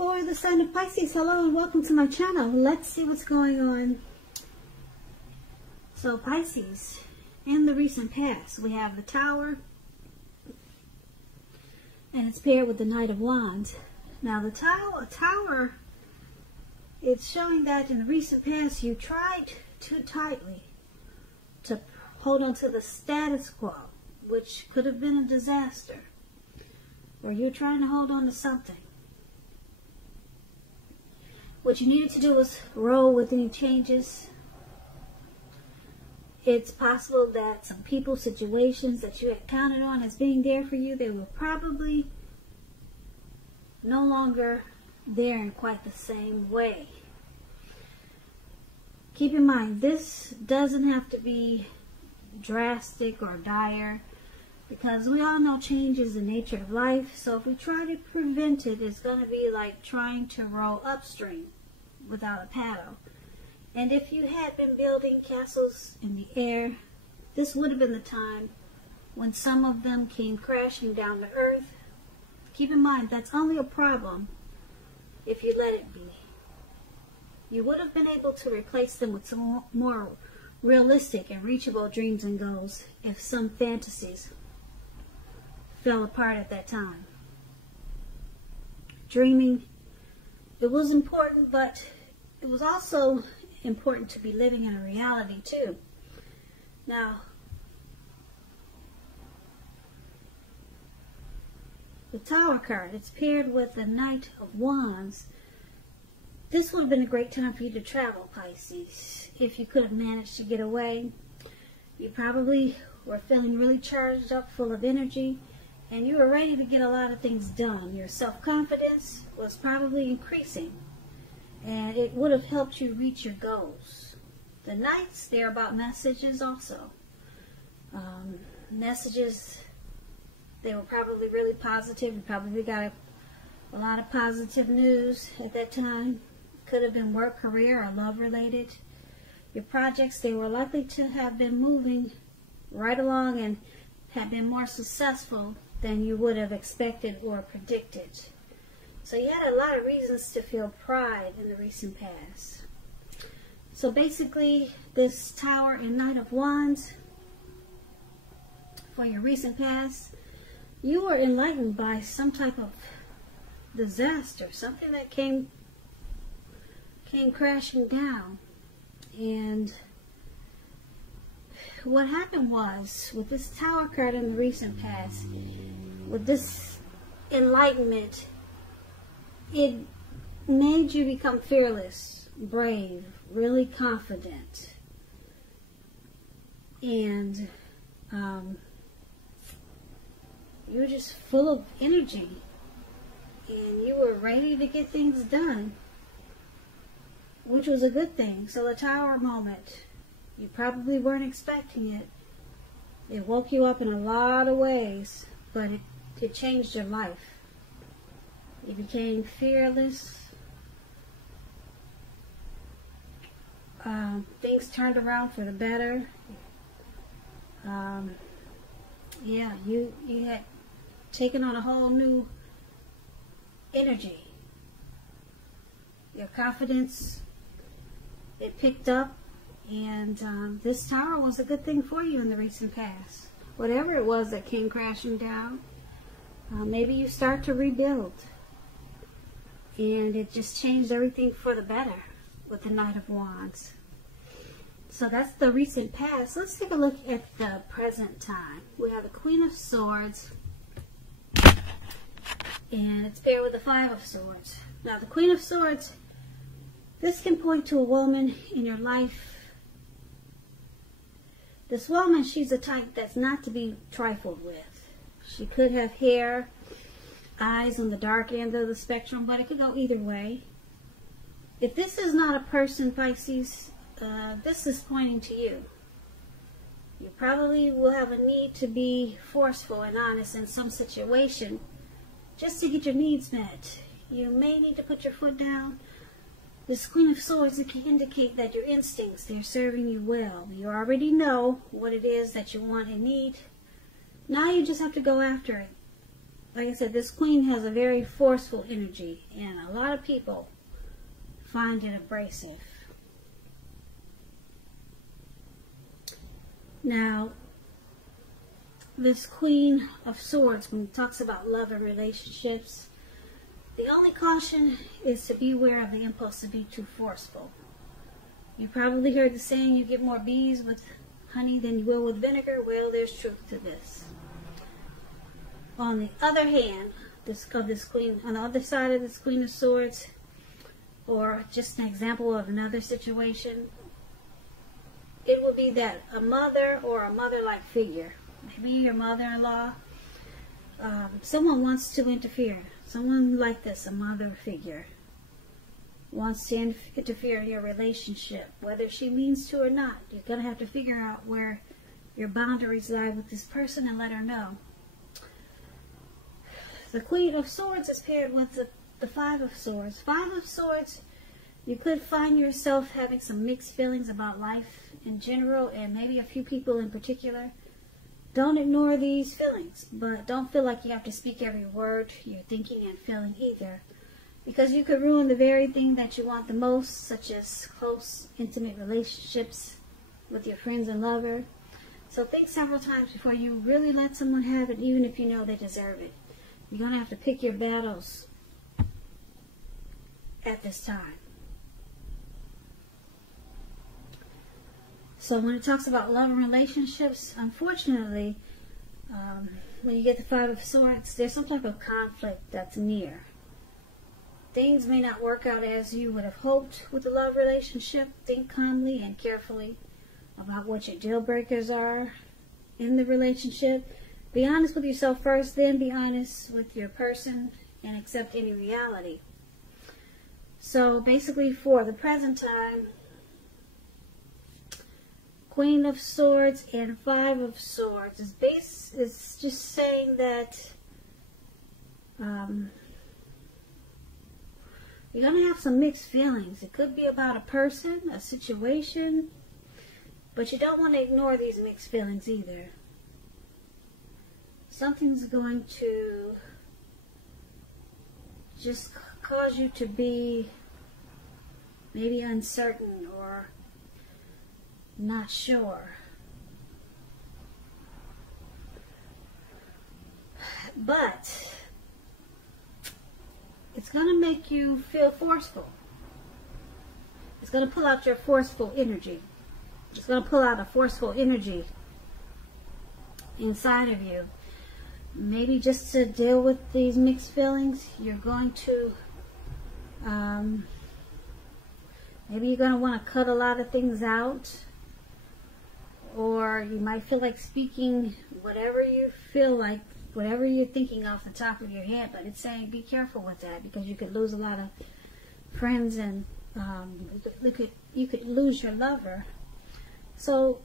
For the sign of Pisces, hello and welcome to my channel. Let's see what's going on. So Pisces, in the recent past, we have the Tower, and it's paired with the Knight of Wands. Now the Tower, it's showing that in the recent past you tried too tightly to hold on to the status quo, which could have been a disaster, or you're trying to hold on to something. What you needed to do was roll with any changes. It's possible that some people, situations that you had counted on as being there for you, they were probably no longer there in quite the same way. Keep in mind, this doesn't have to be drastic or dire, because we all know change is the nature of life. So if we try to prevent it, it's going to be like trying to row upstream without a paddle. And if you had been building castles in the air, this would have been the time when some of them came crashing down to earth. Keep in mind, that's only a problem if you let it be. You would have been able to replace them with some more realistic and reachable dreams and goals if some fantasies fell apart at that time. Dreaming, it was important, but it was also important to be living in a reality too. Now, the Tower card, it's paired with the Knight of Wands. This would have been a great time for you to travel, Pisces. If you could have managed to get away, you probably were feeling really charged up, full of energy, and you were ready to get a lot of things done. Your self-confidence was probably increasing, and it would have helped you reach your goals. The Knights, they're about messages also. Messages, they were probably really positive. You probably got a lot of positive news at that time. Could have been work, career, or love related. Your projects, they were likely to have been moving right along and have been more successful than you would have expected or predicted. So you had a lot of reasons to feel pride in the recent past. So basically, this Tower and Knight of Wands, for your recent past, you were enlightened by some type of disaster, something that came crashing down. And what happened was, with this Tower card in the recent past, with this enlightenment, it made you become fearless, brave, really confident, and you were just full of energy, and you were ready to get things done, which was a good thing. So the Tower moment, you probably weren't expecting it. It woke you up in a lot of ways, but it changed your life. You became fearless. Things turned around for the better. Yeah, you had taken on a whole new energy. Your confidence, it picked up, and this Tower was a good thing for you in the recent past. Whatever it was that came crashing down, maybe you start to rebuild. And it just changed everything for the better with the Knight of Wands. So that's the recent past. Let's take a look at the present time. We have the Queen of Swords, and it's paired with the Five of Swords. Now the Queen of Swords, this can point to a woman in your life. This woman, she's a type that's not to be trifled with. She could have hair, eyes on the dark end of the spectrum, but it could go either way. If this is not a person, Pisces, this is pointing to you. You probably will have a need to be forceful and honest in some situation just to get your needs met. You may need to put your foot down. This Queen of Swords, it can indicate that your instincts, they're serving you well. You already know what it is that you want and need. Now you just have to go after it. like I said, this queen has a very forceful energy, and a lot of people find it abrasive. Now, this Queen of Swords, when it talks about love and relationships, the only caution is to beware of the impulse to be too forceful. You probably heard the saying, you get more bees with honey than you will with vinegar. Well, there's truth to this. On the other hand, this Queen, on the other side of this Queen of Swords, or just an example of another situation, it will be that a mother or a mother-like figure, maybe your mother-in-law, someone wants to interfere. Someone like this, a mother figure, wants to interfere in your relationship, whether she means to or not. You're going to have to figure out where your boundaries lie with this person and let her know. The Queen of Swords is paired with the Five of Swords. Five of Swords, you could find yourself having some mixed feelings about life in general, and maybe a few people in particular. Don't ignore these feelings, but don't feel like you have to speak every word you're thinking and feeling either, because you could ruin the very thing that you want the most, such as close, intimate relationships with your friends and lover. So think several times before you really let someone have it, even if you know they deserve it. You're going to have to pick your battles at this time. So when it talks about love and relationships, unfortunately, when you get the Five of Swords, there's some type of conflict that's near. Things may not work out as you would have hoped with the love relationship. Think calmly and carefully about what your deal breakers are in the relationship. Be honest with yourself first, then be honest with your person and accept any reality. So basically, for the present time, Queen of Swords and Five of Swords is just saying that you're going to have some mixed feelings. It could be about a person, a situation, but you don't want to ignore these mixed feelings either. Something's going to just cause you to be maybe uncertain or not sure. But it's going to make you feel forceful. It's going to pull out your forceful energy. It's going to pull out a forceful energy inside of you. Maybe just to deal with these mixed feelings, you're going to maybe you're going to want to cut a lot of things out, or you might feel like speaking whatever you feel like, whatever you're thinking off the top of your head. But it's saying be careful with that, because you could lose a lot of friends, and you could lose your lover. So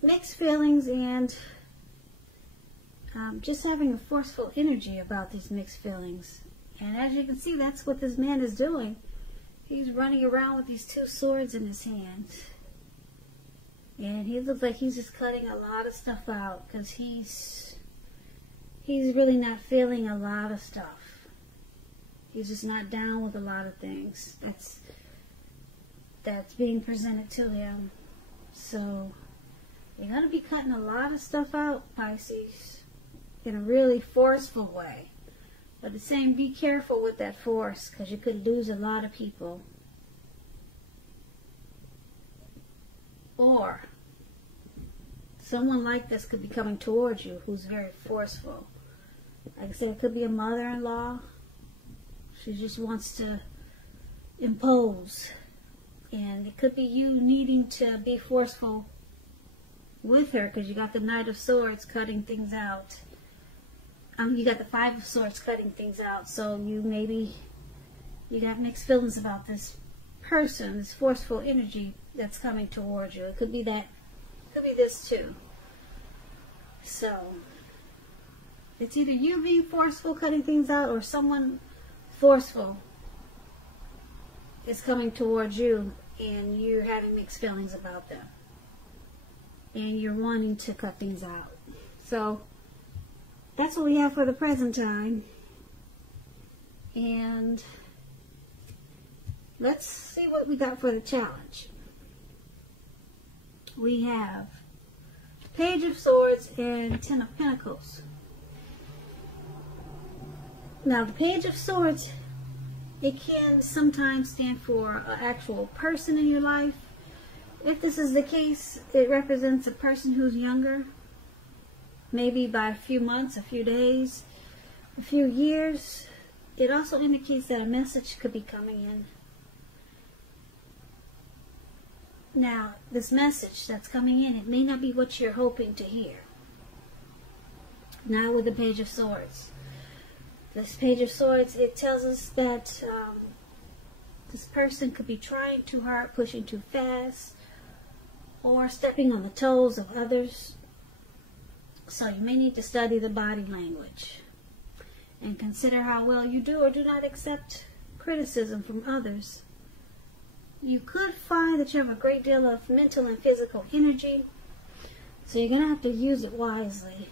mixed feelings, and just having a forceful energy about these mixed feelings. And as you can see, that's what this man is doing. He's running around with these two swords in his hands. And he looks like he's just cutting a lot of stuff out, because he's really not feeling a lot of stuff. He's just not down with a lot of things that's being presented to him. So you're going to be cutting a lot of stuff out, Pisces, in a really forceful way. But it's saying be careful with that force, because you could lose a lot of people. Or someone like this could be coming towards you who's very forceful. Like I said, it could be a mother-in-law. She just wants to impose. And it could be you needing to be forceful with her, because you got the Knight of Swords cutting things out. You got the Five of Swords cutting things out. So you got mixed feelings about this person, this forceful energy that's coming towards you. It could be that. It could be this too. So it's either you being forceful, cutting things out, or someone forceful is coming towards you, and you're having mixed feelings about them, and you're wanting to cut things out. So that's what we have for the present time. And let's see what we got for the challenge. We have Page of Swords and Ten of Pentacles. Now, the Page of Swords, it can sometimes stand for an actual person in your life. If this is the case, it represents a person who's younger, maybe by a few months, a few days, a few years. It also indicates that a message could be coming in. Now, this message that's coming in, it may not be what you're hoping to hear. Now with the Page of Swords. This Page of Swords, it tells us that this person could be trying too hard, pushing too fast, or stepping on the toes of others. So you may need to study the body language and consider how well you do or do not accept criticism from others. You could find that you have a great deal of mental and physical energy, so you're going to have to use it wisely.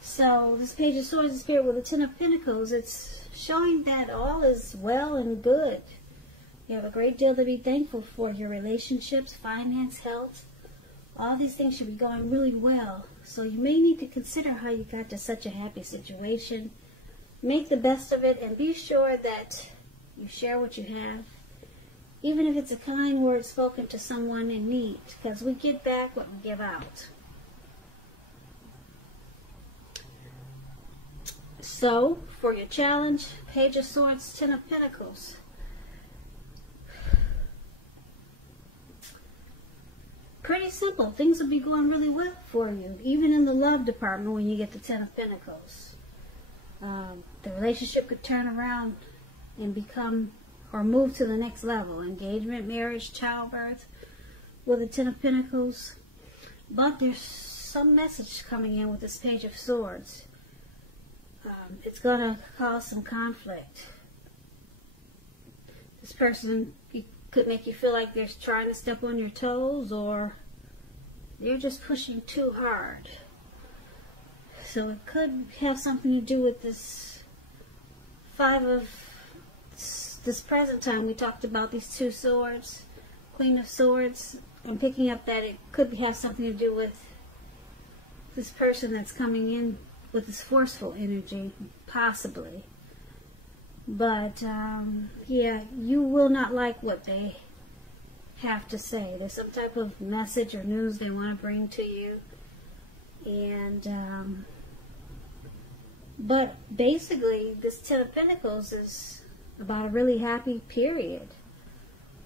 So this Page of Swords is paired with the Ten of Pentacles. It's showing that all is well and good. You have a great deal to be thankful for. Your relationships, finance, health, all these things should be going really well. So you may need to consider how you got to such a happy situation. Make the best of it and be sure that you share what you have. Even if it's a kind word spoken to someone in need, because we get back what we give out. So, for your challenge, Page of Swords, Ten of Pentacles. Pretty simple. Things will be going really well for you, even in the love department when you get the Ten of Pentacles. The relationship could turn around and become or move to the next level. Engagement, marriage, childbirth with the Ten of Pentacles. But there's some message coming in with this Page of Swords. It's going to cause some conflict. This person could make you feel like they're trying to step on your toes, or they're just pushing too hard. So it could have something to do with this this present time. We talked about these two swords, Queen of Swords. I'm picking up that it could have something to do with this person that's coming in with this forceful energy, possibly. But, yeah, you will not like what they have to say. There's some type of message or news they want to bring to you. And, but basically, this Ten of Pentacles is about a really happy period.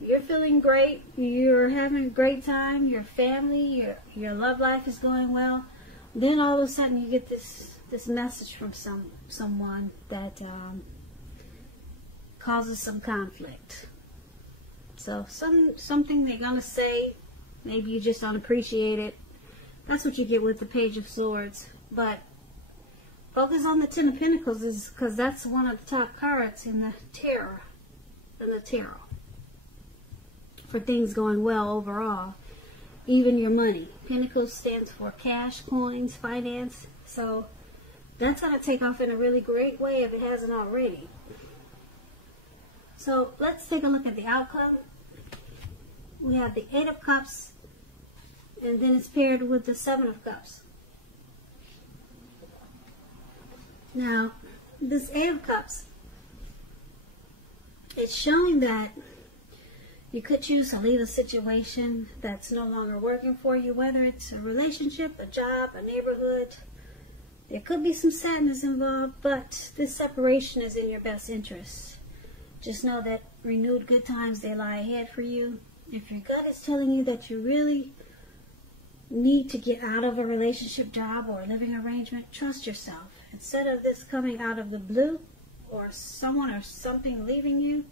You're feeling great. You're having a great time. Your family, your love life is going well. Then all of a sudden you get this message from someone that causes some conflict. So something they're gonna say, maybe you just don't appreciate it. That's what you get with the Page of Swords. But focus on the Ten of Pentacles, is because that's one of the top cards in the tarot. For things going well overall, even your money. Pentacles stands for cash, coins, finance. So that's going to take off in a really great way if it hasn't already. So let's take a look at the outcome. We have the Eight of Cups, and then it's paired with the Seven of Cups. Now, this Eight of Cups, it's showing that you could choose to leave a situation that's no longer working for you, whether it's a relationship, a job, a neighborhood. There could be some sadness involved, but this separation is in your best interest. Just know that renewed good times, they lie ahead for you. If your gut is telling you that you really need to get out of a relationship, job, or living arrangement, trust yourself. Instead of this coming out of the blue, or someone or something leaving you,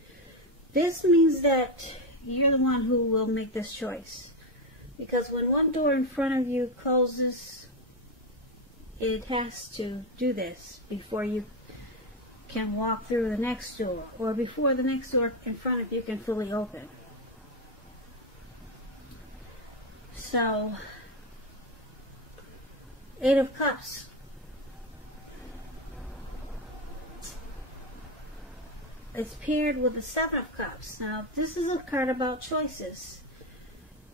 this means that you're the one who will make this choice. Because when one door in front of you closes, it has to do this before you can walk through the next door, or before the next door in front of you can fully open. So, Eight of Cups, it's paired with the Seven of Cups. Now, this is a card about choices,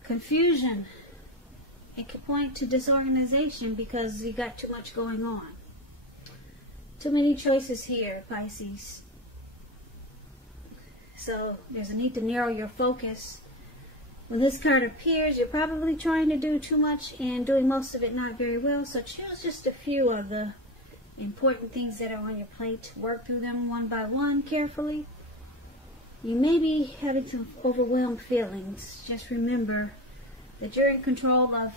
confusion. It could point to disorganization because you got too much going on. Too many choices here, Pisces. So there's a need to narrow your focus. When this card appears, you're probably trying to do too much and doing most of it not very well. So choose just a few of the important things that are on your plate. Work through them one by one carefully. You may be having some overwhelmed feelings. Just remember that you're in control of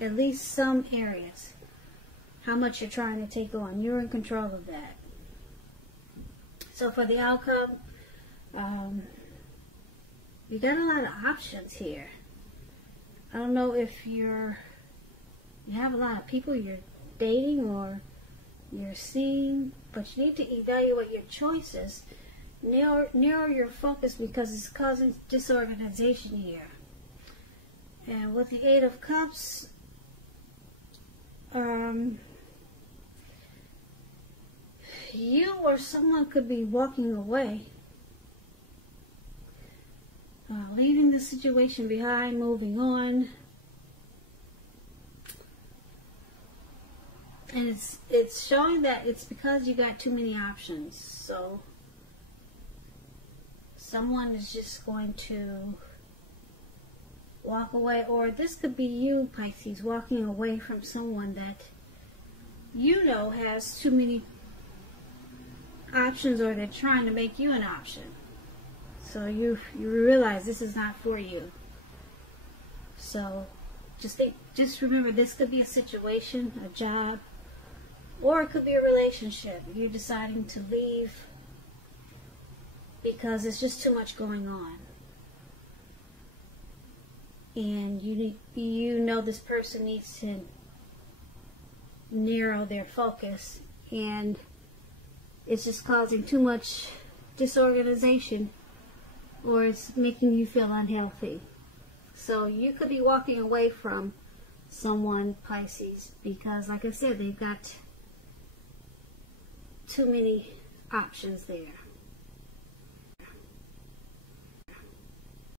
at least some areas. How much you're trying to take on, you're in control of that. So for the outcome, you got a lot of options here. I don't know if you have a lot of people you're dating or you're seeing, but you need to evaluate your choices. Narrow your focus because it's causing disorganization here. And with the Eight of Cups, you or someone could be walking away, leaving the situation behind, moving on. And it's showing that it's because you got too many options. So someone is just going to walk away, or this could be you, Pisces, walking away from someone that you know has too many options, or they're trying to make you an option. So you realize this is not for you. So just remember, this could be a situation, a job, or it could be a relationship. You're deciding to leave because it's just too much going on. And you know this person needs to narrow their focus, and it's just causing too much disorganization, or it's making you feel unhealthy. So you could be walking away from someone, Pisces, because like I said, they've got too many options there.